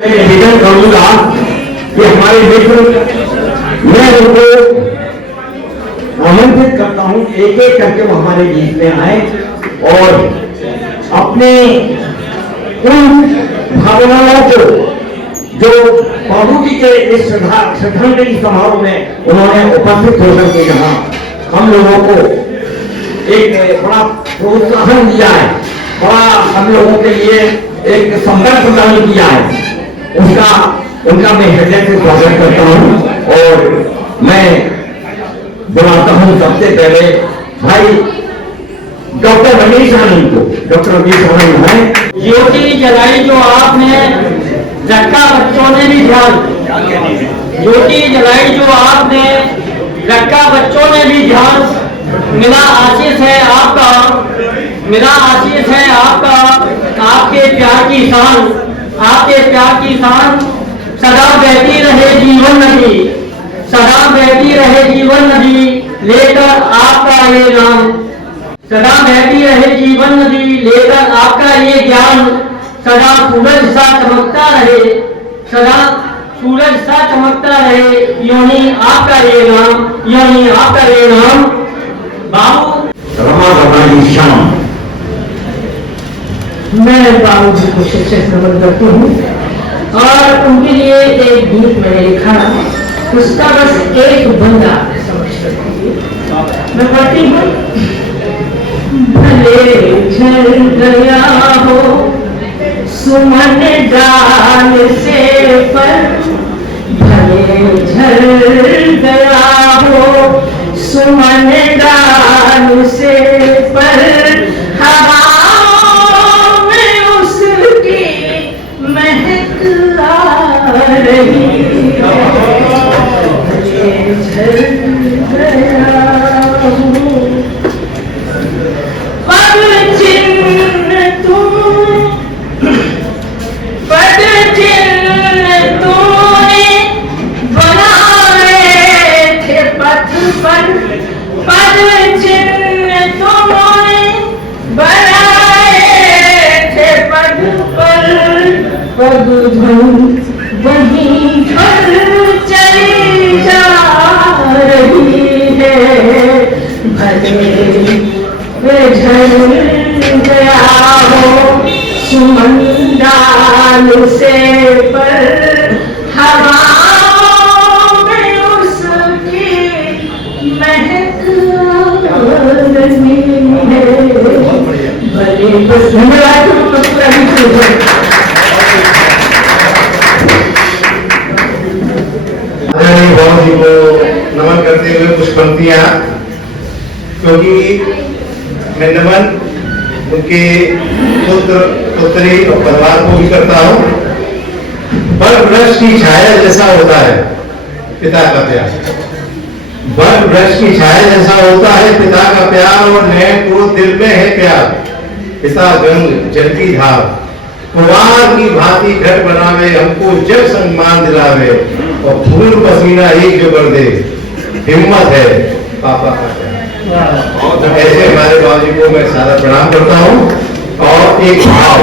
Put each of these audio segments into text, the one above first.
निवेदन करूंगा कि हमारे मित्र, मैं उनको आमंत्रित करता हूं एक एक करके वो हमारे बीच में आए और अपने उन भावनाओं को जो बाबू जी के इस श्रद्धांजलि समारोह में उन्होंने उपस्थित होकर के यहाँ हम लोगों को एक बड़ा प्रोत्साहन दिया है, बड़ा हम लोगों के लिए एक संदर्भ प्रदान किया है, उनका मैं हृदय से स्वागत करता हूं। और मैं बुलाता हूं सबसे पहले भाई डॉक्टर रमेश आनंद को। डॉक्टर रमेश आनंद है। ज्योति जलाई जो आपने रखा, बच्चों ने भी ध्यान, ज्योति जलाई जो आपने रखा, बच्चों ने भी ध्यान, मिला आशीष है आपका, मिला आशीष है आपका, आपके प्यार की शान, आपके प्यार की शान सदा बहती रहे जीवन नदी, सदा बहती रहे जीवन नदी लेकर आपका ये नाम, सदा बहती रहे जीवन नदी लेकर आपका ये ज्ञान, सदा सूरज सा चमकता रहे, सदा सूरज सा चमकता रहे, योनि आपका ये नाम, योनि आपका ये नाम। बाबू रमा श्याम। मैं बाबू जी को शिक्षक नमन करती हूँ और उनके लिए एक गीत मैंने लिखा, उसका बस एक बंदा समझ सकती, मैं पढ़ती हूँ। भले झल गया हो सुमन डाल से पर, भले झल गया हो सुमन डाल से पर, हवा वहीं पर चली जा रही है, भले झल गया हो सुमन डाल से पर, हवा में उसकी महक रही है, भले बस बाबू जी को नमन करते हुए कुछ पंक्तियां, क्योंकि मैं नमन उनके पुत्र पुत्री और परिवार को भी करता हूं। बर वृक्ष की छाया जैसा होता है पिता का प्यार, बर वृक्ष की छाया जैसा होता है पिता का प्यार, और नैन को दिल में है प्यार, पिता गंग जल की धार, कुमार की भांति घट बनावे, हमको जग सम्मान दिलावे, और फूल पसीना एक जो कर दे, हिम्मत है पापा का प्यार। ऐसे हमारे बाबूजी को मैं सारा प्रणाम करता हूँ। और एक भाव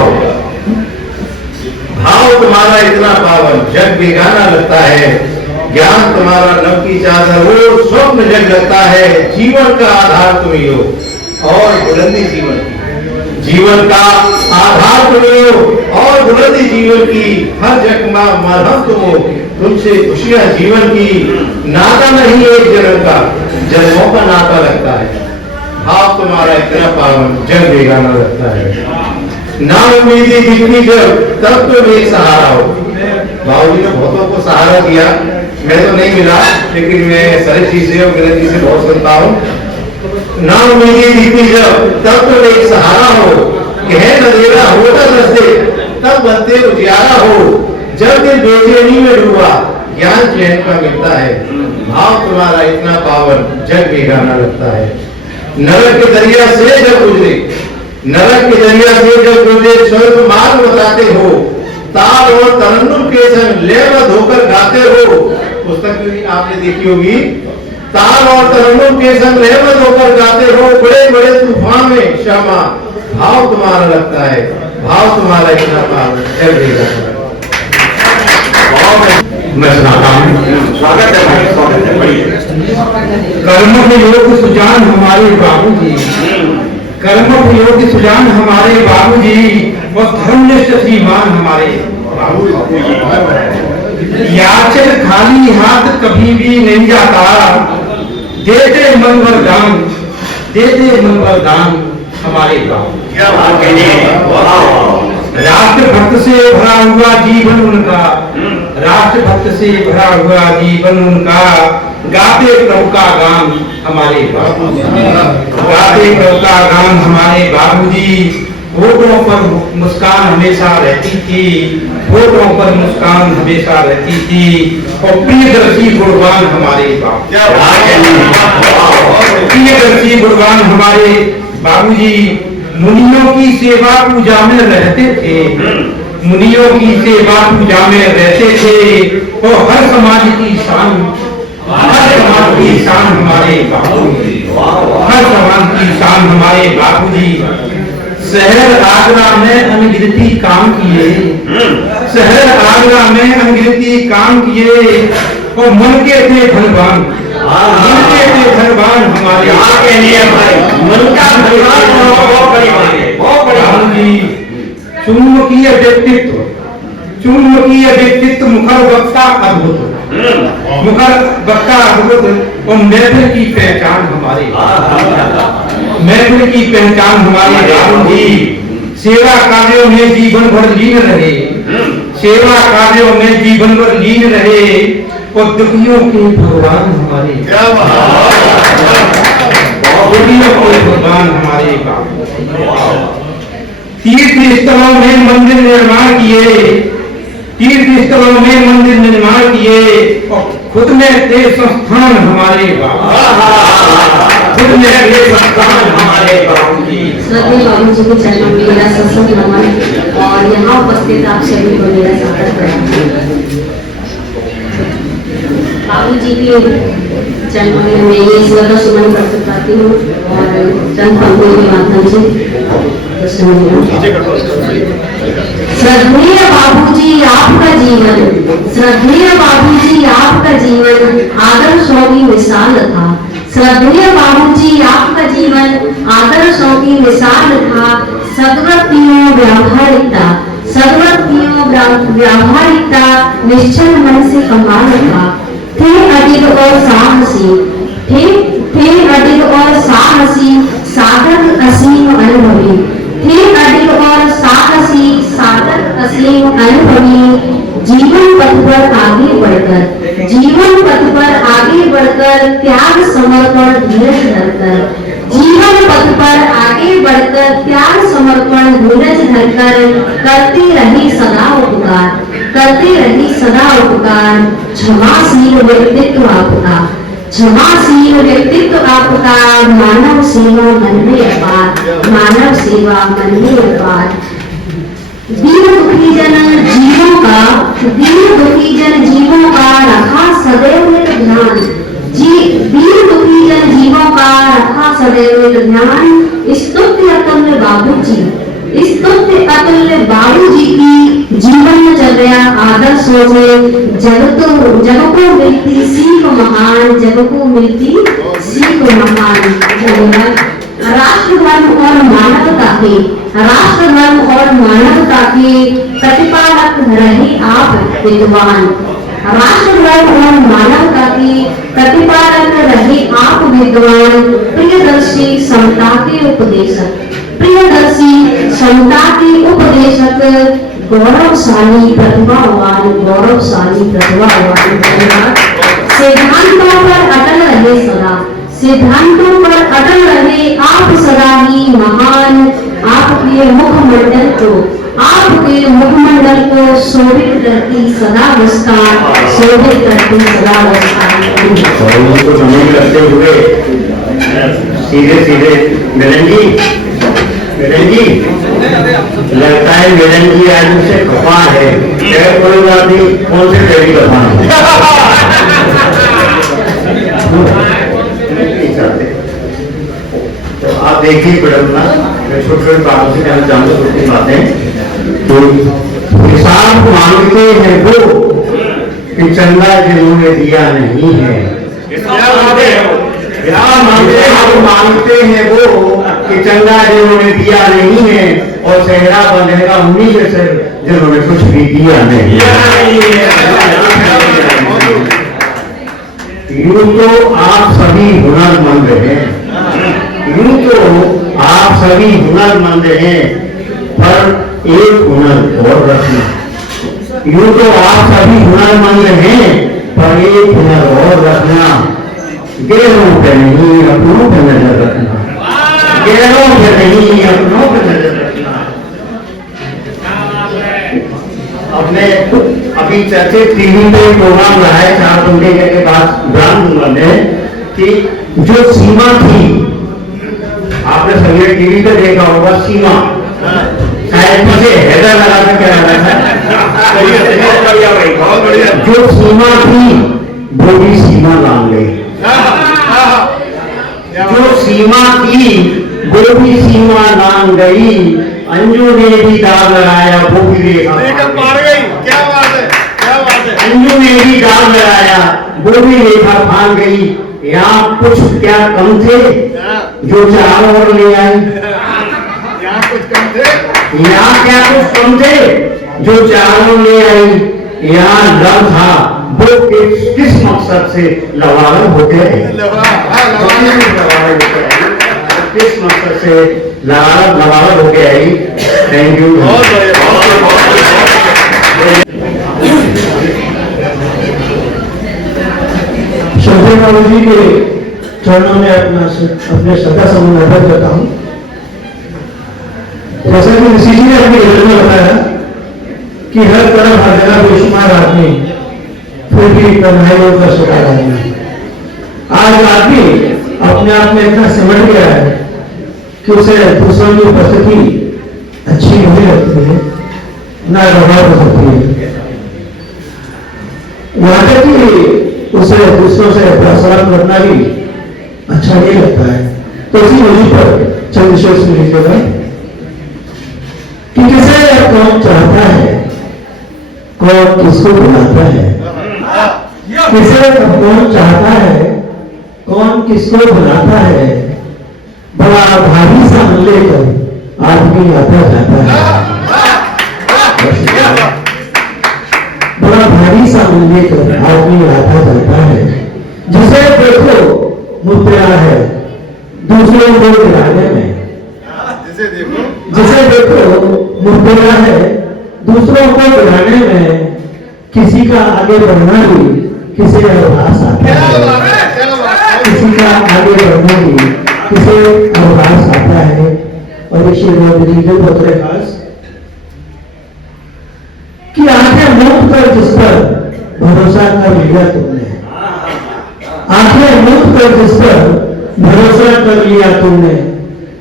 तुम्हारा इतना पावन जग बेगाना लगता है, ज्ञान तुम्हारा नव की चादर वो स्वप्न जग लगता है, जीवन का आधार तुम ही हो और बुलंदी जीवन की, जीवन का आधार तुम ही हो और बुलंदी जीवन की, हर जग में मरहम तुम हो, तुमसे खुशियां जीवन की, नाता नहीं एक जन्म का, जन्मों का नाता लगता है, भाव तुम्हारा इतना पावन जग बेगाना लगता है, ना उम्मीदी दिखनी जब तब तो एक सहारा हो। बाबूजी ने बहुतों को सहारा दिया, मैं तो नहीं मिला, लेकिन मैं सरस जी से और गलत जी से बहुत सुनता हूँ। ना उम्मीदी दिखनी जब तब तो एक सहारा हो, कहे नदेरा होता रस्ते तब बनते उजियारा हो, जब दिल बेचैनी में डूबा ज्ञान चैन का मिलता है, भाव तुम्हारा इतना पावन जग बेगाना लगता है। नरक के दरिया से जब गुजरे, नरक के दरिया से जब गुजरे स्वर्ग मार्ग बताते हो, ताल और तरन्नुम के संग लयबद्ध होकर गाते हो। पुस्तक में भी आपने देखी होगी, ताल और तरन्नुम के संग लयबद्ध होकर गाते हो, बड़े बड़े तूफान में क्षमा, भाव तुम्हारा लगता है, भाव तुम्हारा इतना पावन जग बेगाना। मैं सुनाता हूँ। स्वागत है भाई, स्वागत है, बढ़िया। कर्म योग सुजान हमारे बाबूजी, कर्म योग सुजान हमारे बाबूजी, और धर्मनिष्ठ श्रीमान हमारे बाबूजी। याचक खाली हाथ कभी भी नहीं जाता, देते मन वरदान, देते मन वरदान हमारे बाबू। क्या बात है, वाह। राष्ट्रभक्त से भरा हुआ जीवन उनका, राष्ट्रभक्त से भरा हुआ जीवन उनका, गाते प्रभु का गान हमारे बाबूजी, गाते प्रभु का गान हमारे बाबूजी। होठों पर मुस्कान हमेशा रहती थी, होठों पर मुस्कान हमेशा रहती थी, और प्रियदर्शी गुणवान हमारे बाबू, क्या बात है, प्रियदर्शी गुणवान हमारे बाबूजी। मुनियों की सेवा पूजा में रहते थे, मुनियों की सेवा पूजा में रहते थे, और हर समाज की शान, हर समाज की शान हमारे बाबूजी, हर समाज की शान हमारे बाबूजी। शहर आगरा में अनगिनती काम किए, शहर आगरा में अनगिनती काम किए, और मन के थे धनवान, मन के थे धनवान हमारे भाई, मन का धन्यवाद, बहुत बड़ी बात है, बहुत बड़ी बात है। बाबूजी। चुम्बकीय व्यक्तित्व, चुम्बकीय व्यक्तित्व, मुखर वक्ता अद्भुत, मुखर वक्ता अद्भुत, और महफिल की पहचान हमारे, महफिल की पहचान हमारे बाबूजी। सेवा कार्यों में जीवन भर लीन रहे, सेवा कार्यों में जीवन भर लीन रहे, और दुखियों के भगवान हमारे, क्या बात, दुखियों के भगवान हमारे बाबू। तीर्थ स्थलों में मंदिर निर्माण किए, तीर्थ स्थलों में मंदिर निर्माण किए, और खुद में थे संस्थान हमारे बाबू, खुद में थे संस्थान हमारे बाबूजी। श्रद्धेय बाबूजी के चरणों में मेरा सत्संग नमन, और यहाँ उपस्थित आप सभी को मेरा सादर प्रणाम। बाबूजी के चरणों में मैं ये श्रद्धा सुमन प्रस्तुत करती हूँ, और चंद पंक्तियों के माध्यम से श्रद्धेय बाबूजी आपका जीवन, श्रद्धेय बाबूजी आपका जीवन आदर्शों की मिसाल था, श्रद्धेय बाबूजी आपका जीवन आदर्शों की मिसाल था। सद्वृत्तियों व्यावहारिकता, सद्वृत्तियों व्यावहारिकता निश्चल मन से कमाल था। थे अधिक और साहसी, थे अधिक और साहसी, साधक असीम अनुभवी, थे अधिक और साहसी, साधक असीम अनुभवी। जीवन पथ पर आगे बढ़कर, जीवन पथ पर आगे बढ़कर, त्याग समर्पण धीरज धरकर, जीवन पथ पर आगे बढ़कर, त्याग समर्पण धीरज धरकर, करती रही सदा उपकार, करती रही सदा उपकार। क्षमाशील व्यक्तित्व आपका, क्षमाशील व्यक्तित्व आपका, मानव सेवा मन में अपार, मानव सेवा मन में अपार। दीन दुखी जन जीवों का, दीन दुखी जन जीवों का रखा सदैव नित ध्यान, दीन दुखी जन जीवों का रखा सदैव नित ध्यान। स्तुत्य अतुल्य बाबूजी, स्तुत्य अतुल्य बाबूजी की जीवनचर्या आदर्शों से जग को मिलती सीख महान, जग को मिलती सीख महान। राष्ट्र धर्म और मानवता के, राष्ट्र धर्म और मानवता के प्रतिपालक रहे आप विद्वान, राष्ट्र धर्म और मानवता के प्रतिपालक रहे आप विद्वान। प्रियदर्शी समता के उपदेशक, प्रियदर्शी समता के उपदेशक, गौरवशाली प्रतिभावान, गौरवशाली प्रतिभावान। सिद्धांतों पर अटल रहे सदा, सिद्धांतों पर अटल रहे आप सदा ही महान। आपके मुखमंडल को, आपके मुखमंडल को शोभित करती सदा मुस्कान, शोभित करती सदा मुस्कान। को नमन करते हुए सीधे सीधे मिलन जी, मिलन जी, लगता है मिलन जी आज उनसे खपा है, कोई बात नहीं, कौन से देवी कपा तो आप देखिए पढ़ना, मैं छोटे छोटे बातों से कहना चाहूंगा, छोटी बातें तो हिसाब मांगते हैं वो कि चंदा जिन्होंने दिया नहीं है। हम मांगते हैं वो कि चंदा जिन्होंने दिया नहीं है और सेहरा बंधेगा उन्हीं के से जिन्होंने कुछ भी दिया नहीं। यूं तो आप सभी हुनरमंद हैं, यूं तो आप सभी हुनरमंद हैं, पर एक हुनर और रखना। यूं तो आप सभी हुनरमंद हैं, पर एक हुनर और रखना। गैरों पे नहीं अपनों पे नजर रखना, गैरों पे नहीं अपनों पे नजर रखना। अपने अभी चर्चित टीवी पे प्रोग्राम रहा है 4 घंटे के बाद ब्राह्मण में कि जो सीमा थी, आपने सभी टीवी पे देखा होगा, सीमा शायद मुझे हैदर लगा कर कह रहा था। जो सीमा थी वो भी सीमा लांग गई, जो सीमा थी वो भी सीमा लांग गई। अंजू ने भी दाग लगाया वो भी रेखा मार गई। क्या बात है, क्या बात है। अंजू ने भी दाग लगाया वो भी रेखा फांग गई। यहाँ कुछ क्या कम थे जो चार और ले आई, यहाँ कुछ कम थे, यहाँ क्या कुछ कम थे जो चारों ले आई। यहाँ लव था वो किस मकसद से लवारब होते हैं, किस मकसद से लवारब होके आई। Thank you. शंकर बाबू जी के चरणों में अपने श्रद्धा समूह अर्पित करता हूँ। जैसा कि ऋषि जी ने अपने लेटर में बताया कि हर तरफ हर जगह बेशुमार आदमी, फिर भी कन्हैया का शिकार आदमी। आज आदमी अपने आप में इतना सिमट गया है कि उसे दूसरों की उपस्थिति अच्छी नहीं लगती है, ना व्यवहार हो सकती है। यहाँ तक कि उसे दूसरों से सलाम करना भी अच्छा नहीं लगता है। तो इसी वजह पर चंद विशेष में लिखेगा कि किसे कौन चाहता है, कौन किसको बुलाता है, किसे कौन चाहता है, कौन किसको बुलाता है। बड़ा भारी सा मन लेकर आदमी आता जाता है, बड़ा भारी सा मन लेकर आदमी आता जाता है। जिसे देखो मुद्रा है दूसरों को गिराने में, जिसे देखो मुद्रा है दूसरों को गिराने में। किसी का आगे बढ़ना भी किसी का अवकाश आता है, किसी का आगे बढ़ना भी किसी अवकाश आता है। और इसे डिजिटल पत्र खास कि आंखें मूंद कर जिस पर भरोसा कर लिया तुमने, आंखें मूंद कर जिस पर भरोसा कर लिया तुमने,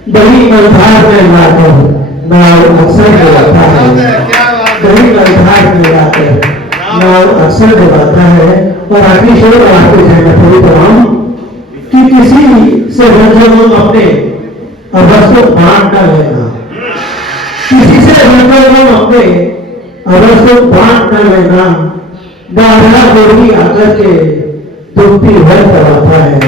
दही मझधार में लाकर नाव अक्सर डुबाता है, दही मझधार में लाकर नाव अक्सर डुबाता है। और आखिरी शेर आपको थोड़ी बताऊं कि किसी से हम अपने अवस को बांट न लेना, किसी से हम अपने अवस को बांट न लेना। बाधा गोली आकर के दुखती है करवाता है,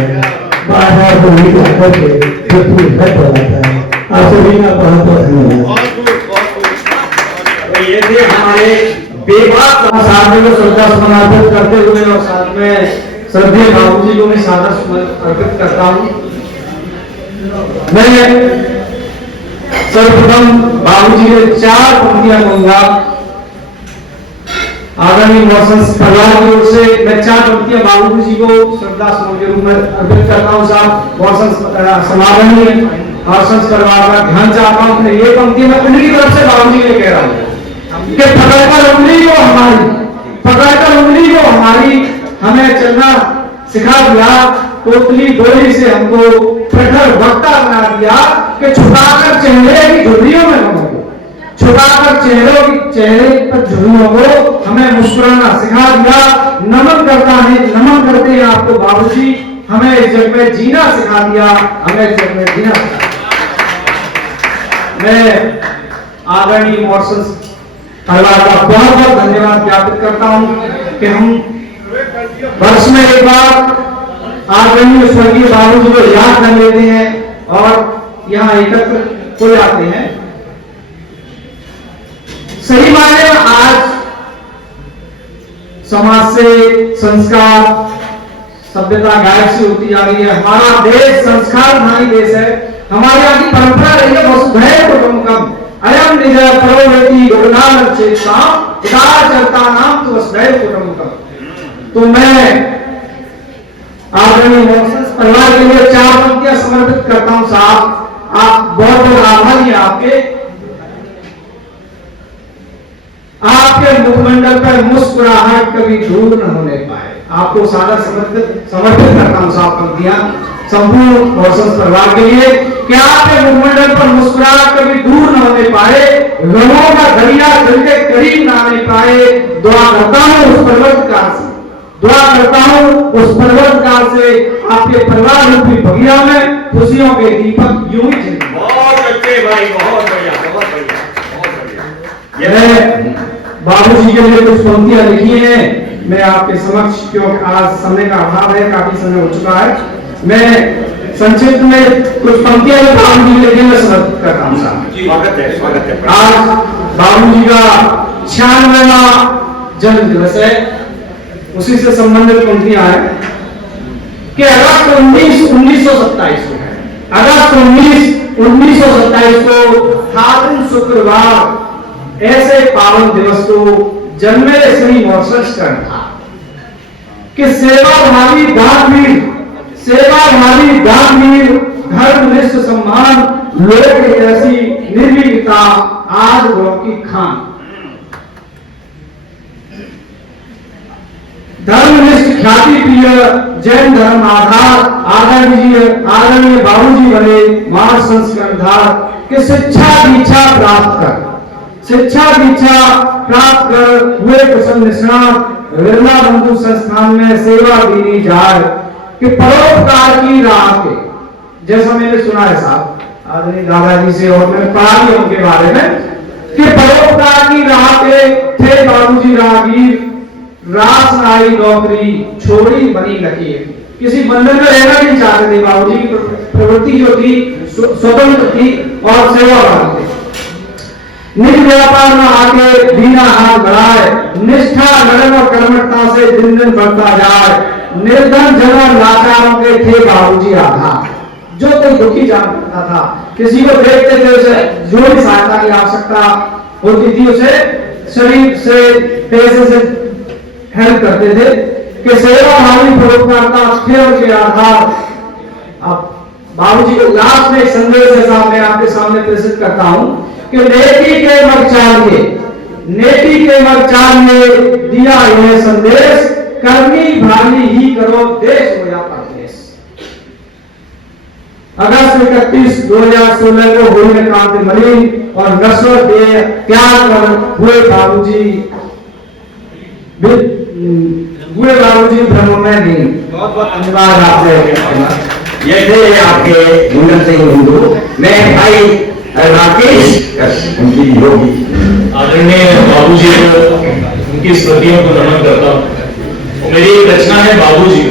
बाधा गोली आकर के दुखती है करवाता है। आप सभी का बहुत बहुत धन्यवाद। ये थे हमारे बेबाक साथ में श्रद्धा समर्पित करते हुए और साथ में श्रद्धेय बाबू जी को मैं सादर अर्पित करता हूँ। मैं सर्वप्रथम बाबू जी के 4 पंक्तियां कहूंगा। आगामी मौसम परिवार की ओर से मैं 4 पंक्तियां बाबू जी को श्रद्धा समूह के रूप में अर्पित करता हूँ। साहब मौसम समारोह और संस परिवार का ध्यान चाहता हूँ। ये पंक्ति मैं उनकी तरफ से बाबू जी ने कह रहा हूँ कि पकड़कर उंगली को हमारी, पकड़कर उंगली को हमारी हमें चलना सिखा दिया। तोतली डोरी से हमको प्रखर वक्ता बना दिया कि छुपाकर चेहरे की झुर्रियों में हमको, छुपाकर चेहरे पर झुर्रियों को हमें मुस्कुराना सिखा दिया। नमन करता है, नमन करते हैं आपको बाबूजी, हमें इस जग में जीना सिखा दिया, हमें इस जग में जीना सिखा दिया। मैं आदरणीय मॉर्सन्स परिवार का बहुत बहुत धन्यवाद ज्ञापित करता हूं कि हम वर्ष में एक बार आदरणीय स्वर्गीय बाबूजी को याद कर लेते हैं और यहाँ एकत्र हो जाते हैं। सही मायने में आज समाज से संस्कार सभ्यता गायब सी होती जा रही है। हमारा देश संस्कारधारी देश है। हमारे यहाँ की परंपरा रही है वसुधैव कुटुंबकम अयम निज प्रवृत्ति गुरुनाम चेता चलता नाम तो वसुधैव कुटुंबकम। तो मैं आदरणीय परिवार के लिए 4 पंक्तियां समर्पित करता हूं। साहब आप बहुत बहुत आभारी हैं आपके मुखमंडल पर मुस्कुराहट कभी दूर न होने पाए। आपको सादर समर्पित करता हूं साहब पंक्तियां संपूर्ण मॉर्सन्स परिवार के लिए कि आपके मुखमंडल पर मुस्कुराहट कभी दूर न होने पाए, गमों का दरिया दिल के करीब न आने पाए। दुआ करता हूं उस पर्वतकार से, दुआ करता हूं उस पर्वतकार से आपके परिवार रूपी बगिया में खुशियों के दीपक यूं ही जले। बहुत अच्छे भाई, बहुत बढ़िया, बहुत बढ़िया, बहुत बढ़िया। यह बाबूजी के लिए कुछ पंक्तियां लिखी हैं, मैं आपके समक्ष, क्योंकि आज समय का अभाव है, काफी समय हो चुका है, मैं संक्षिप्त में कुछ पंक्तियां बाबूजी के लिए मैं समर्पित करता हूं साहब। स्वागत है, स्वागत है। आज बाबूजी का 96वां जन्म दिवस है, उसी से संबंधित पंक्तियां हैं कि अगस्त 1927 को, अगस्त 1927 को था दिन शुक्रवार, ऐसे पावन दिवस को जन्मे श्री मॉर्सन्स का था कि सेवाभावी दानवीर, सेवाभावी दानवीर, धर्मनिष्ठ सम्मान, लोक जैसी निर्भीकता आज की खान। धर्मनिष्ठ ख्याति प्रिय जैन धर्म आधार आदरणीय बाबूजी बने महान संस्करणधार कि शिक्षा दीक्षा प्राप्त कर, शिक्षा दीक्षा प्राप्त कर हुए कुशल निष्णात विरला बंधु संस्थान में सेवा देनी जाए कि परोपकार की राह के, जैसा मैंने सुना है साहब आदरणीय दादाजी से और मैंने पढ़ा भी उनके बारे में कि परोपकार की राह पे थे बाबूजी राहगीर, रास नाई नौकरी छोड़ी बनी लकीर। किसी बंधन में रहना नहीं चाहते थे बाबूजी की प्रवृत्ति जो थी स्वतंत्र थी और सेवाभावी थे। निज व्यापार में आके दीना हाथ बढ़ाए, निष्ठा लगन और कर्मठता से दिन दिन बढ़ता जाए। निर्धन जनों लाचारों के थे बाबूजी आधार। जो कोई दुखी जान सकता था, किसी को देखते थे उसे जो भी सहायता की आवश्यकता होती थी उसे शरीर से पैसे से हेल्प करते थे कि सेवाभावी परोपकारता थे उनके आधार। अब बाबूजी को लास्ट में एक संदेश है साहब, मैं आपके सामने प्रस्तुत करता हूं कि नेकी के मगचार में दिया यह संदेश, करनी भारी ही करो देश हो या परदेश। अगस्त 31, 2016 को हुई में क्रांति मलिन और नस्ल के त्याग कर हुए बाबूजी भ्रम में नहीं। बहुत बहुत धन्यवाद आपसे। ये थे आपके मुंडन सिंह हिंदू। मैं भाई राकेश उनकी योगी आदरणीय बाबूजी को उनकी स्मृतियों को नमन करता हूँ। और मेरी एक रचना है बाबूजी,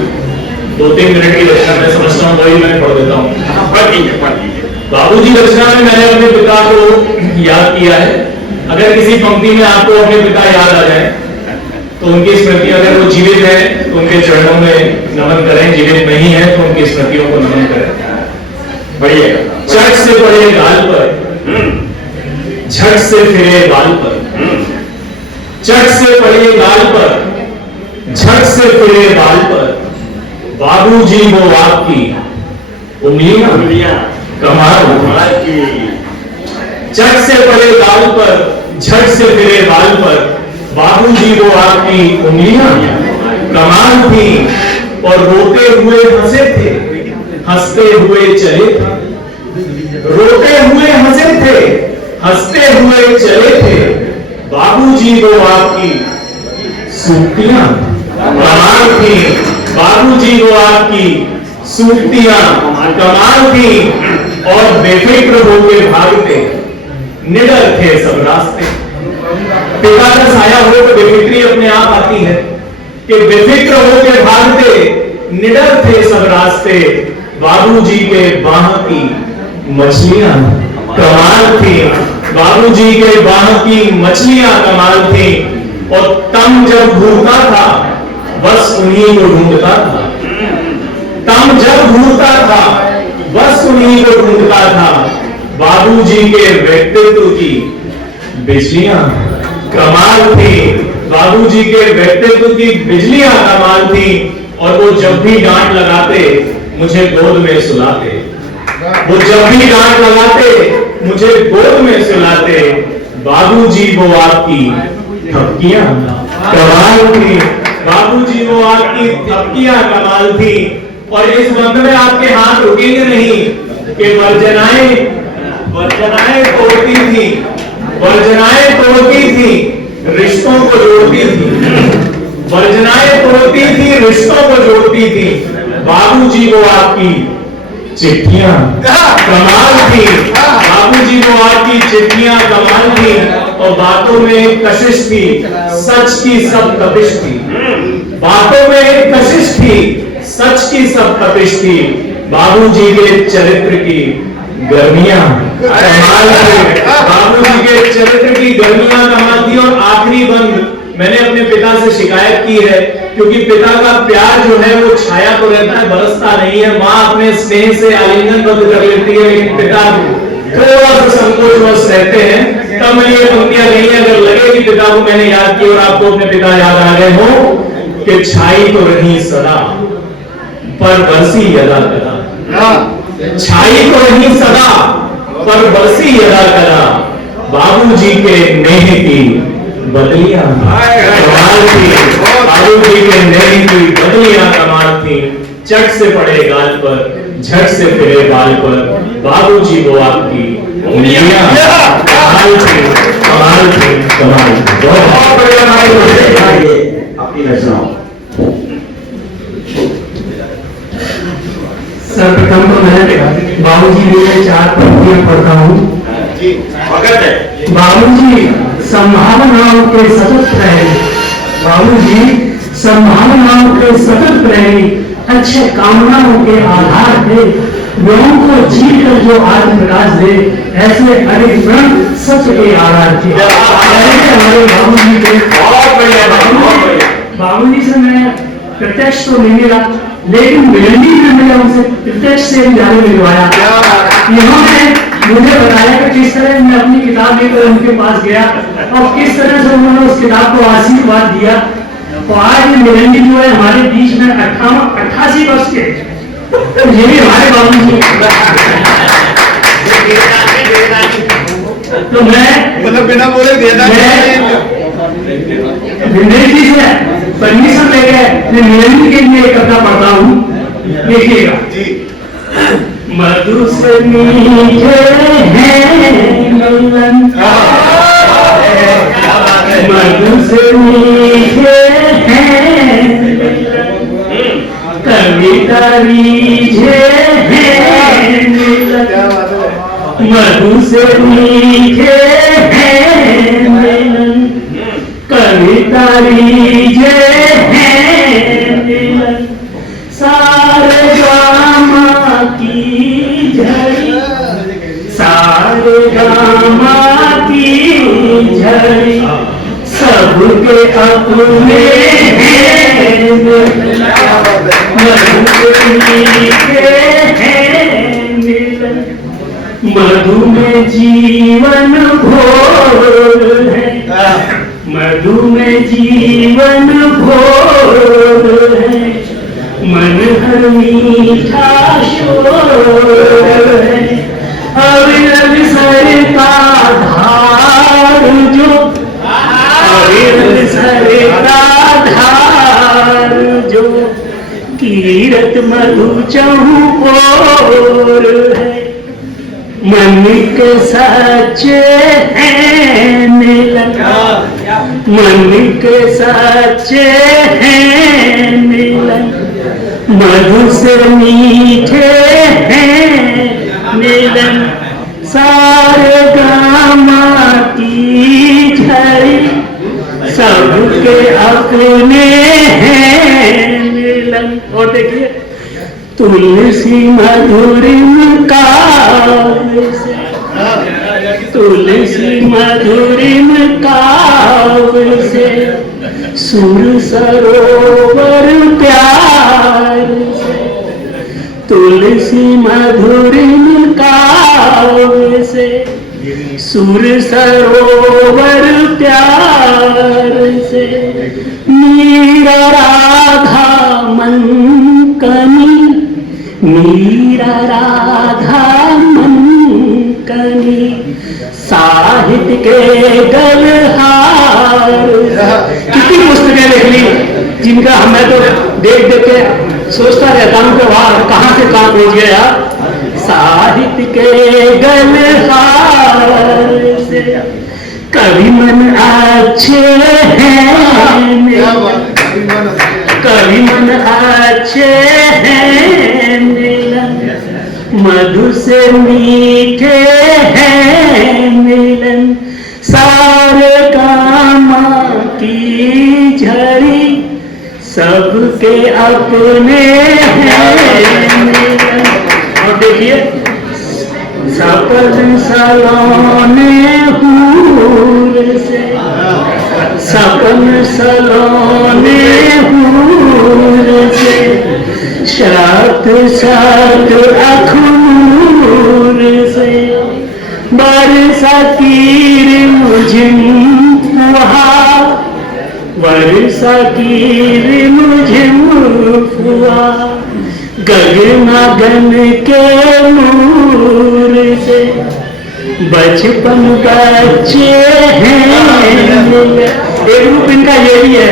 2-3 मिनट की रचना, मैं समझता हूँ वही मैं पढ़ देता हूँ। पढ़ दीजिए। बाबूजी रचना में मैंने अपने पिता को याद किया है। अगर किसी पंक्ति में आपको अपने पिता याद आ जाए तो उनकी स्मृति, अगर वो जीवित है तो उनके चरणों में नमन करें, जीवित नहीं है तो उनकी स्मृतियों को नमन करें। बढ़िएगा। चट से पड़े गाल पर, झट से फिरे बाल पर, चट से पड़े गाल पर, झट से फिरे बाल पर, बाबूजी वो आपकी उंगलियां कमाल की। चट से पड़े गाल पर, झट से फिरे बाल पर, बाबूजी वो आपकी उंगलियां कमाल थी। और रोते हुए हंसे थे, हंसते हुए चले थे, रोते हुए हंसे थे, हंसते हुए चले थे, बाबूजी वो आपकी सूक्तियां कमाल थी। बाबूजी वो आपकी सूक्तियां कमाल थी। और बेफिक्र होके भागते, निडर थे सब रास्ते। पिता का साया हो तो बेफिक्री अपने आप आती है। कि बेफिक्र होकर भागते, निडर थे सब रास्ते। बाबूजी के बाह की मछलियां कमाल थी, बाबूजी के बाह की मछलियां कमाल थी। और तम जब घूरता था बस उन्हीं को ढूंढता था, तम जब घूरता था बस उन्हीं को ढूंढता था। बाबूजी के व्यक्तित्व की बिजलियां कमाल थी, बाबूजी के व्यक्तित्व की बिजलियां कमाल थी। और वो जब भी डांट लगाते मुझे गोद में सुलाते, वो जब भी डांट लगाते मुझे गोद में सुलाते। बाबूजी वो आपकी थपकियां कमाल थी, बाबूजी वो आपकी थपकियां कमाल थी। और इस बंद में आपके हाथ रुकेंगे नहीं कि वर्जनाएं तोड़ती थी, वर्जनाएं तोड़ती थी, रिश्तों को जोड़ती थी, वर्जनाएं तोड़ती थी, रिश्तों को जोड़ती थी। बाबूजी वो आपकी चिट्ठियां कमाल थी, बाबूजी वो आपकी चिट्ठियां कमाल थी। और बातों में एक कशिश थी, सच की सब तपिश थी, बातों में एक कशिश थी, सच की सब तपिश थी। बाबूजी के चरित्र की गर्मियां कमाल थी, बाबूजी के चरित्र की गर्मियां कमाल थी। और आखिरी बंद मैंने अपने पिता से शिकायत की है, क्योंकि पिता का प्यार जो है वो छाया तो रहता है, बरसता नहीं है। माँ अपने स्नेह से आलिंगनबद्ध कर लेती है, लेकिन पिता थोड़ा सा संकोचवश रहते हैं। तब मैंने ये पंक्तियां कही, अगर लगे कि पिता को मैंने याद किया और आपको अपने पिता याद आ गए हो, कि छाई तो रही सदा पर बरसी यदा कदा, छाई तो रही सदा पर बरसी यदा कदा। बाबूजी के नेह की बदलियां कमाल थी, बाबूजी के नेह की बदलियां कमाल थी। चट से पड़े गाल पर, झट से फिरे बाल पर। बाबूजी वो आपकी उंगलियां कमाल थी, कमाल थी, कमाल थी। बहुत बढ़िया भाई, अपनी रचनाओं। सर्वप्रथम तो मैं बाबूजी मेरे 4 पंक्तियां पढ़ता हूँ। बाबूजी संभावनाओं के सतत प्रेमी, बाबूजी संभावनाओं के सतत प्रेमी, अच्छे कामनाओं के आधार थे, लोगों को जी कर जो आत्म प्रकाश दे, ऐसे अनेक प्रण सत्य के आधार थे। हमारे बाबूजी के बाबूजी से मैं प्रत्यक्ष तो नहीं मिला, लेकिन मिलन भी नहीं मिला उनसे, प्रत्यक्ष से भी जाने मिलवाया। इन्होंने मुझे बताया कि किस तरह मैं अपनी किताब लेकर उनके पास गया और किस तरह से उन्होंने उस किताब को आशीर्वाद दिया। और आज मिलन जी जो है हमारे बीच में 88 वर्ष के, ये भी हमारे बाबूजी। तो मैं मतलब बिना बोले विनय जी से परमिशन लेकर मैं मिलन के लिए एक कविता पढ़ता हूँ, देखिएगा। मधु से मीठे हैं मिलन, मधु से मीठे हैं कविता रीझे हैं मिलन, मधु से मीठे हैं मिलन कविता रीझे हैं मिलन। सारे गामा की झड़ी, सारे गामा की झड़ी, सबके अपने हैं मिलन, मधु में जीवन भोर है, मधु में जीवन भोर है, मन हर मीठा शोर है, अविरल सर का धार जो, अविरल सर का धार जो, कीरत मधु चहुओर है, मन के सच्चे हैं मिलन, मन के सच्चे हैं मिलन, मधु से मीठे हैं मिलन, सारे गामा की झड़ी, सब सबके अपने हैं मिलन। और देखिए तुलसी मधुरिम काव्य से, तुलसी मधुरिम काव्य से, सुर सरोवर प्यार से, तुलसी मधुरिम काव्य से, सुर सरोवर प्यार से, मीरा राधा मन कनी, मीरा राधा मन कनी, साहित्य के गलहार। कितनी पुस्तकें लिख ली जिनका हमें तो देख देख के सोचता रहता हूँ कि वहां कहां से कहां पहुंच गया। साहित्य के गलहार से कभी मन अच्छे हैं मिलन, कभी मन अच्छे हैं मिलन, मधु से मीठे हैं मिलन, सारे कामा की झड़ी सबके अपने हैं मिलन। और देखिए सपन सलोने हूर से, सपन सलोने हूर से, शत शत अखूर से, बरसा तीर मुझिम फुहार, बरसा तीर मुझिम फुहार, गगन के नूर से, बचपन बच्चे हैं मिलन। एक रूप इनका ये भी है,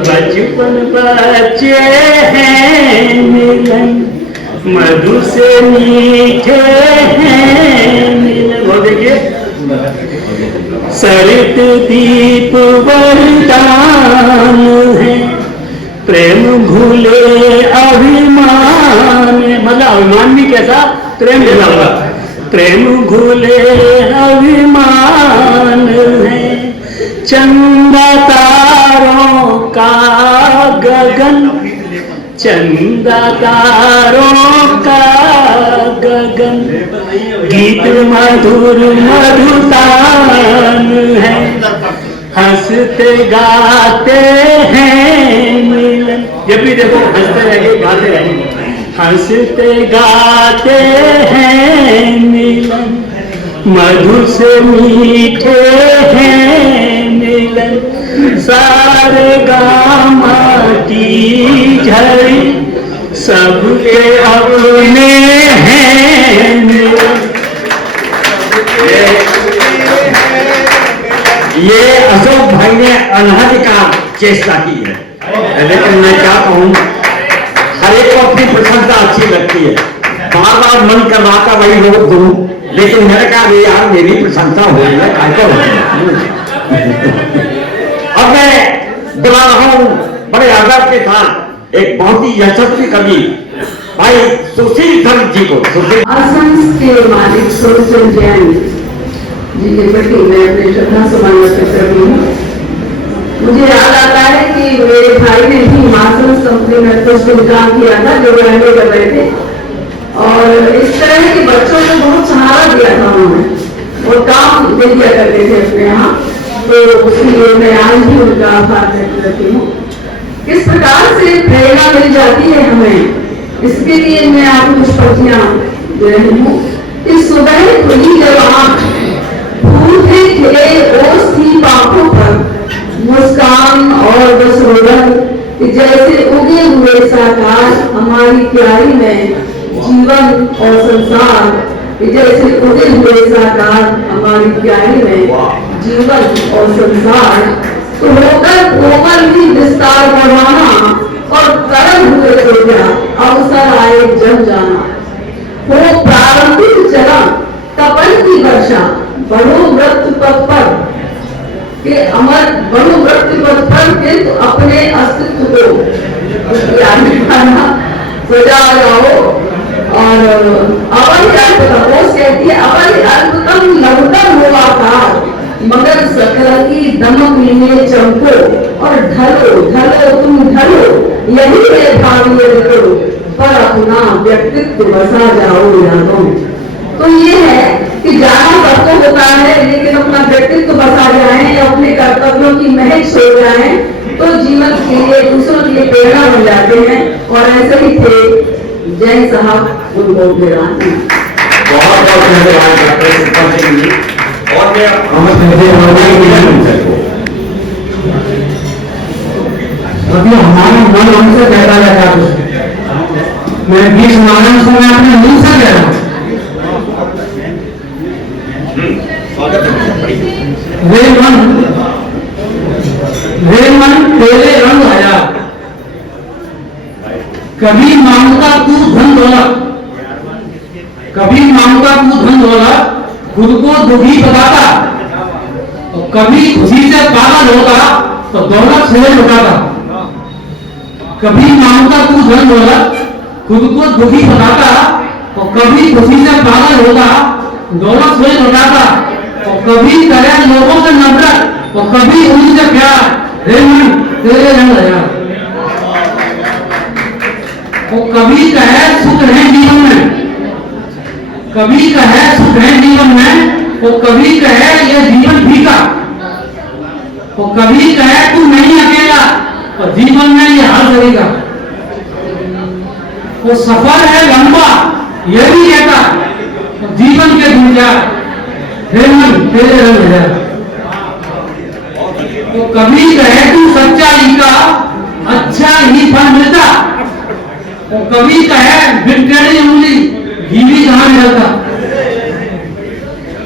बचपन बच्चे हैं मिलन, मधु से मीठे हैं मिलन। और देखिए सरित दीप वरदान है, प्रेम भूले अभिमान, मतलब अभिमान भी कैसा, प्रेम भूला होगा, प्रेम भूले अभिमान है, चंदा तारों का गगन, चंदा तारों का गगन, गीत मधुर मधुतान है, हंसते गाते हैं मिलन। जब भी देखो हंसते रहेंगे गाते रहेंगे, हंसते गाते हैं मिलन, मधु से मीठे हैं मिलन, सारे गामा की झड़ी सबके अपने हैं मिलन। ये अशोक भाई ने अनहद का चेष्टा की है, लेकिन मैं क्या कहूँ, हर एक को अपनी प्रशंसा अच्छी लगती है। बार बार मन कर रहा था वही रोक दूं, लेकिन मैंने कहा यार मेरी प्रशंसा हो रही है, अब मैं बुला रहा हूँ बड़े आदर के साथ एक बहुत ही यशस्वी कवि भाई सुशील धन जी को। सुशील आसंस के मालिक सुरचंद जैन जी के प्रति मैं अपने श्रद्धा सुमन व्यक्त करती हूँ। मुझे याद आता है कि मेरे भाई ने भी मासंस कंपनी में कुछ दिन काम किया था, जो वो एमए कर रहे थे, और इस तरह के बच्चों को बहुत सहारा दिया था उन्होंने, और काम दे दिया करते थे अपने यहाँ, तो उसलिए मैं आज भी उनका आभार व्यक्त करती हूँ। किस प्रकार से प्रेरणा मिल जाती है हमें, इसके लिए मैं आपको कुछ पंक्तियां दे रही हूँ। इस सुबह खुली जब आँख, फूल के खिले ओस थी बाहों पर, मुस्कान और बस रोदन, जैसे उगे हुए साकार हमारी प्यारी में जीवन और संसार, जैसे उगे हुए साकार हमारी प्यारी में जीवन और संसार, तो होकर कोमल भी विस्तार बढ़ाना और करण हुए तो क्या अवसर आए जम जाना, हो प्रारंभिक चरण तपन की वर्षा, बढ़ो मृत्यु पथ पर कि अमर, बढ़ो मृत्यु पथ पर किंतु अपने अस्तित्व को सजा जाओ। और अवधि अल्पतम कहती है, अवधि अल्पतम लघुतम हो आकार, मगर सकल की दमक लिए चमको और ढलो ढलो तुम ढलो, यही है भावी करो, पर अपना व्यक्तित्व बसा जाओ यादों। तो ये है कि जाना सबको होता है, लेकिन अपना व्यक्तित्व बसा जाए, अपने कर्तव्यों की महक सो जाए, तो जीवन के लिए दूसरों के लिए प्रेरणा बन जाते हैं। और ऐसे ही थे जैन साहब उद्भव गिरान। बहुत बहुत धन्यवाद डॉक्टर सुपर सिंह जी। और मैं अभी हमारा मन हमसे कहता रहता है, मैं बीच मानव से मैं अपने मुंह से कह रहा हूँ। वे मन तेरे रंग आया, कभी मांगता तू धन दौलत, कभी मांगता तू धन दौलत, खुद को दुखी बताता, और कभी खुशी से पागल होता तो दौलत से लुटाता। कभी मांगता तू धन दौलत, खुद को दुखी बताता, और कभी खुशी से पागल होता दौलत से लुटाता, और कभी करे लोगों से नफरत, और कभी उनसे प्यार, रे मन तेरे रंग आया। और कभी कहे सुख है जीवन में, कभी कहे सुख है जीवन में, और कभी कहे यह जीवन फीका, और कभी कहे तू नहीं अकेला, और जीवन में ये हाल करेगा। वो सफर है लंबा, यह भी कहता, और जीवन के दूजा हे मन तेरे रंग है। तो कभी कहे तू सच्चाई का अच्छा ही फल मिलता, और कभी कहे बिगड़ी उंगली घी भी कहां मिलता।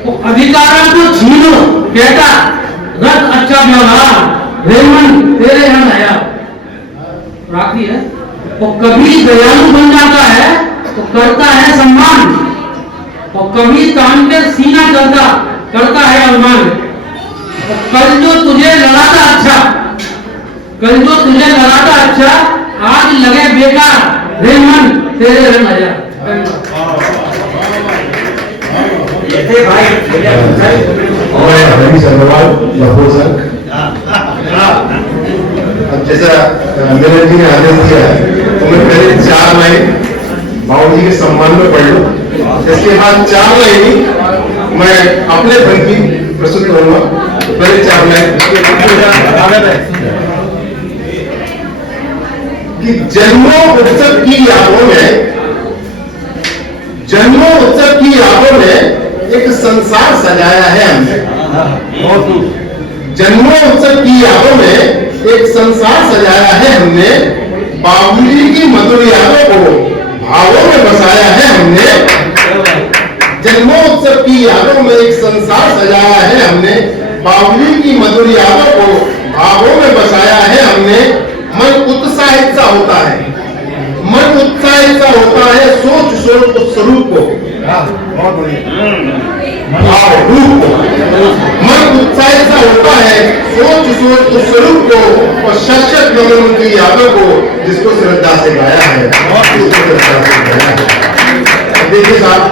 तो अधिकारों को छीनो कहता, रथ अच्छा व्यवहार हे मन तेरे रंग आया। राखी है। और कभी दयालु बन जाता है तो करता है सम्मान, और कभी तान के सीना चलता करता है अभिमान। कल जो तुझे लड़ाता अच्छा, कल जो तुझे लड़ाता अच्छा, आज लगे बेकार रे मन तेरे रंग आया। ये भाई और रवि सर्ववाल लखोल संघ। अब जैसा मेरे जी ने आदेश दिया है, तो मैं पहले 4 लाइन बाबू जी के सम्मान में पढ़ लूं, इसके बाद 4 लाइन मैं अपने फन की प्रस्तुत करूंगा। पहले 4 लाइन कि जन्मोत्सव की यादों में, जन्मोत्सव की यादों में एक संसार सजाया है हमने। जन्मोत्सव की यादों में एक संसार सजाया है हमने, बाबूजी की मधुर यादों को भावों में बसाया है हमने। जन्मोत्सव की यादों में एक संसार सजाया है हमने, बाबूजी की मधुर यादों को भावों में बसाया है हमने। मन उत्साहित सा होता है, मन उत्साहित सा होता है, सोच सोच उस स्वरूप को, भाव रूप को। मन उत्साहित सा होता है, सोच सोच उस स्वरूप को, और शत नमन उनकी यादों को, जिसको श्रद्धा से गाया है, जिसको श्रद्धा से गाया है। देखिए साहब,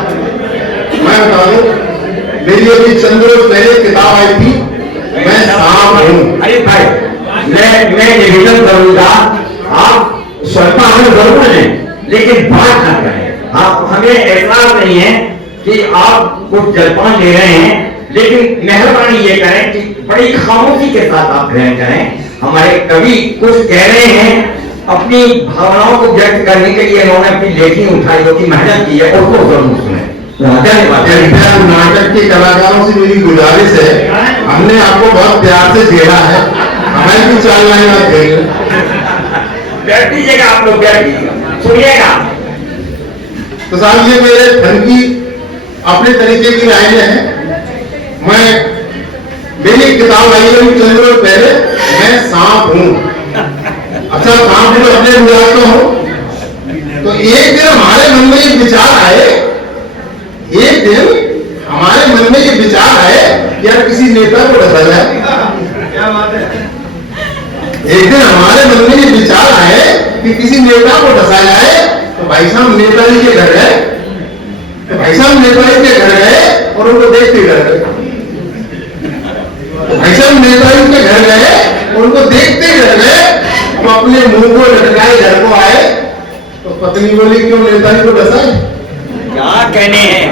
मैं बता दूं, मेरी अभी चंद रोज पहले किताब आई थी, मैं सांप हूं। अरे भाई, मैं निवेदन करूंगा, आप स्वल्पाहार जरूर लें, लेकिन बात ना करें। आप हमें एतराज नहीं है कि आप कुछ जलपान ले रहे हैं, लेकिन मेहरबानी ये करें कि बड़ी खामोशी के साथ आप ग्रहण करें। हमारे कवि कुछ कह रहे हैं, अपनी भावनाओं को व्यक्त करने के लिए उन्होंने अपनी लेखनी उठाई, जो कि मेहनत की है, उसको जरूर सुने। धन्यवाद। नाटक के कलाकारों से मेरी गुजारिश है, हमने आपको बहुत प्यार से घेरा है, हमें भी 4 लाइन आप घेर। बैठ दीजिएगा, आप लोग बैठ दीजिएगा, सुनिएगा। तो साहब, ये मेरे फन की अपने तरीके की लाइनें हैं। मैं, मेरी किताब आई है चंद रोज पहले, मैं सांप हूं। अच्छा, सांप तो अपने मिजाज तो हो। तो एक दिन हमारे मन में ये विचार आए, एक दिन हमारे मन में ये विचार आए कि यार किसी नेता को डसा जाए। क्या बात है? एक दिन हमारे मन में ये विचार आए कि किसी नेता को डसा जाए। तो भाई साहब नेताजी के घर गए, तो भाई साहब नेताजी के घर गए और उनको देखते डर गए। भाई साहब नेताजी के घर गए, उनको देखते ही रह गए, हम अपने मुंह को लटकाए घर को आए, तो पत्नी बोली क्यों नेताजी को डसाए? क्या कहने हैं?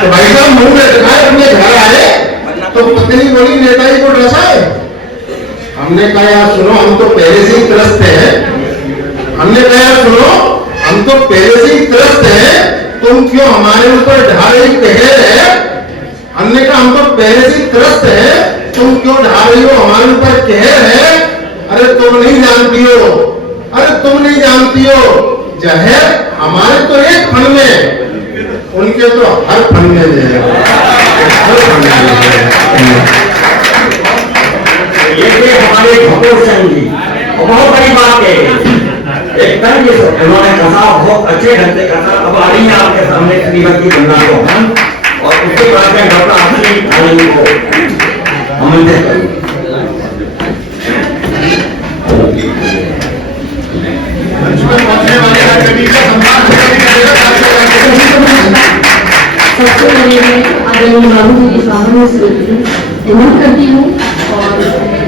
तो भाई साहब मुंह लटकाए अपने घर आए, तो पत्नी बोली नेताजी को डसाए। हमने कहा यार सुनो, हम तो पहले से ही त्रस्त हैं। हमने कहा यार सुनो, हम तो पहले से ही त्रस्त हैं, तुम क्यों हमारे ऊपर ढा रही कहर है? हमने कहा हम तो पहले से ही त्रस्त हैं, तुम क्यों ढा रही हो हमारे ऊपर कहर है? अरे तुम नहीं जानती हो, अरे तुम नहीं जानती हो, जहर हमारे तो एक फन में, उनके तो हर फन में है, हर फन में है। ये थे हमारे भगोर सिंह जी, और बहुत बड़ी बात है, एक तरह ये उन्होंने कथा बहुत अच्छे ढंग से कथा। अब आ रही है आपके सामने श्रीमती गंगा रोहन, और उसके बाद में डॉक्टर आशीष आनंद को आमंत्रित करूँ। सबसे पहले मैं आदरणीय बाबू जी के सामने से विनम्र करती हूँ और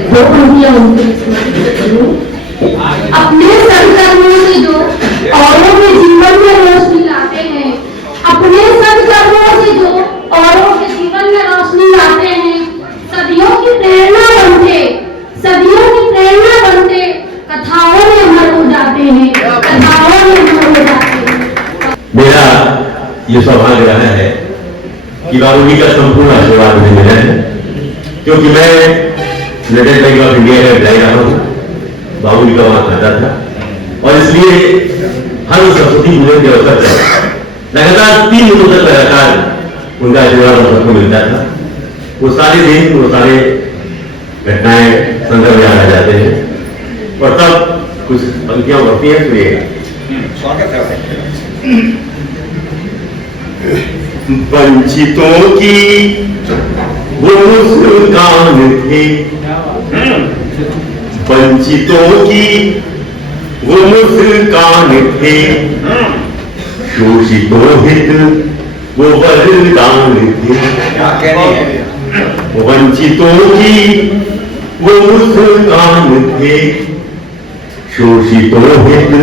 दो पंक्तियां उनके समर्पित करती हूँ। अपने सदकर्मों से जो औरों के जीवन में रोशनी लाते हैं, अपने सदकर्मों से जो औरों के जीवन में रोशनी लाते हैं, सदियों की प्रेरणा बनते, सदियों की प्रेरणा बनते, कथाओं में अमर हो जाते हैं, कथाओं में अमर हो जाते हैं। मेरा ये सौभाग्य रहा है कि बाबू जी का संपूर्ण आशीर्वाद मुझे मिला है, क्योंकि मैं यूनाइटेड बैंक ऑफ इंडिया का एम्प्लॉय रहा हूँ, बाबू जी का वहां खाता था, और इसलिए हर सरस्वती पूजन के अवसर पर लगातार 3 दिनों तक लगातार उनका आशीर्वाद हम सबको मिलता था। वो सारे दिन, वो सारे घटनाएं संदर्भ याद आ जाते हैं, और तब कुछ पंक्तियां बढ़ती हैं, सुनिएगा। स्वागत है। वंचितों की वो मुस्कान थे, वंचितों की वो मुस्कान थे, शोषितों हित वो वरदान थे। क्या कहने हैं? वंचितों की वो मुस्कान थे, शोषितों हित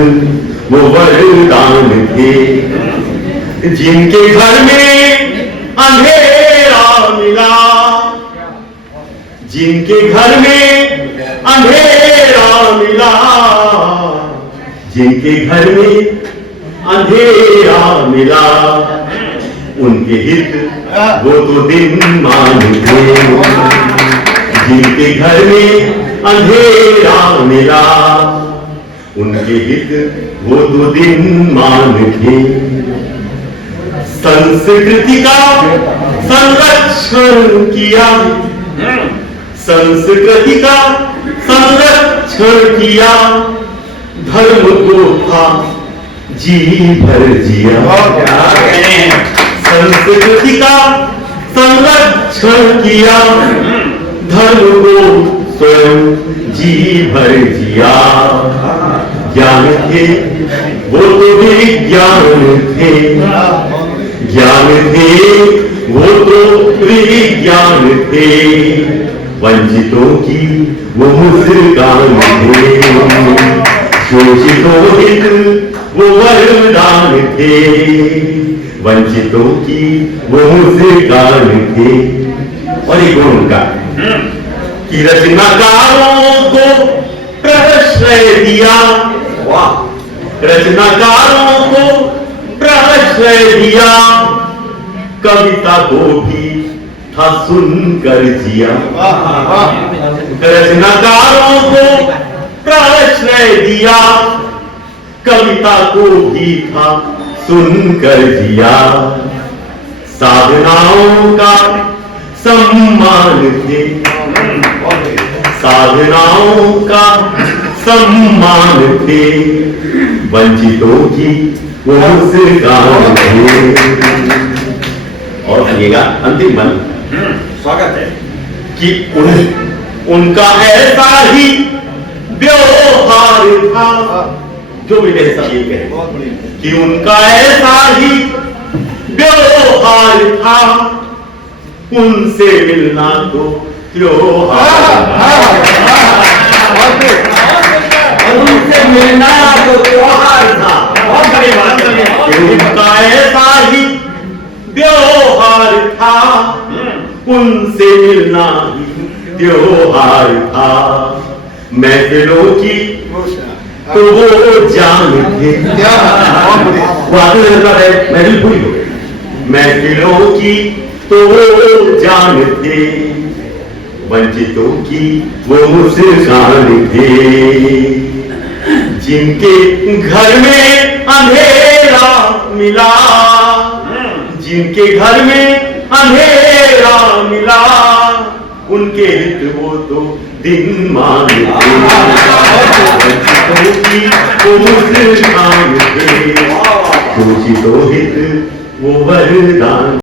वो वरदान थे, जिनके घर में अंधेरा मिला, जिनके घर में अंधेरा मिला, जिनके घर में अंधेरा मिला, उनके हित वो तो दिन मानते। जिनके घर में अंधेरा मिला, उनके हित वो तो दिन मानते। संस्कृति का संरक्षण किया, संस्कृति का संरक्षण किया, धर्म को था जी भर जिया। संस्कृति का संरक्षण किया, धर्म को स्वयं जी भर जिया। ज्ञान थे वो तो विज्ञान थे, ज्ञान थे वो तो विज्ञान थे, वंचितों की वो मुस्कान थे, शोषितों हित वो वरदान थे, वंचितों की वो मुस्कान थे। और एक गुण उनका कि रचनाकारों को प्रश्रय दिया, वाह, रचनाकारों को प्रश्रय दिया, कविता को भी था सुनकर जिया। रचनाकारों को प्रश्रय दिया, कविता को भी था सुनकर जिया। साधनाओं का सम्मान थे, साधनाओं का सम्मान थे, वंचितों की वो मुस्कान थे। और सुनिएगा अंतिम मन, स्वागत है। कि उनका ऐसा ही व्यवहार था, जो मेरे साथ ये कहे कि उनका ऐसा ही व्यवहार था, उनसे मिलना तो त्योहार उनसे मिलना तो त्योहार था। बहुत बड़ी बात है। उनका ऐसा ही त्योहार था, उनसे मिलना ही त्योहार था। महफिलों की तो वो जान थे, वो आते महफिल पूरी हो गई। महफिलों की तो वो जान थे, वंचितों की वो मुस्कान थे। जिनके घर में अंधेरा मिला, जिनके घर में अंधेरा मिला, उनके हित वो तो दिन मांगते। वंचितों की वो मुस्कान थे, शोषितों हित वो वरदान।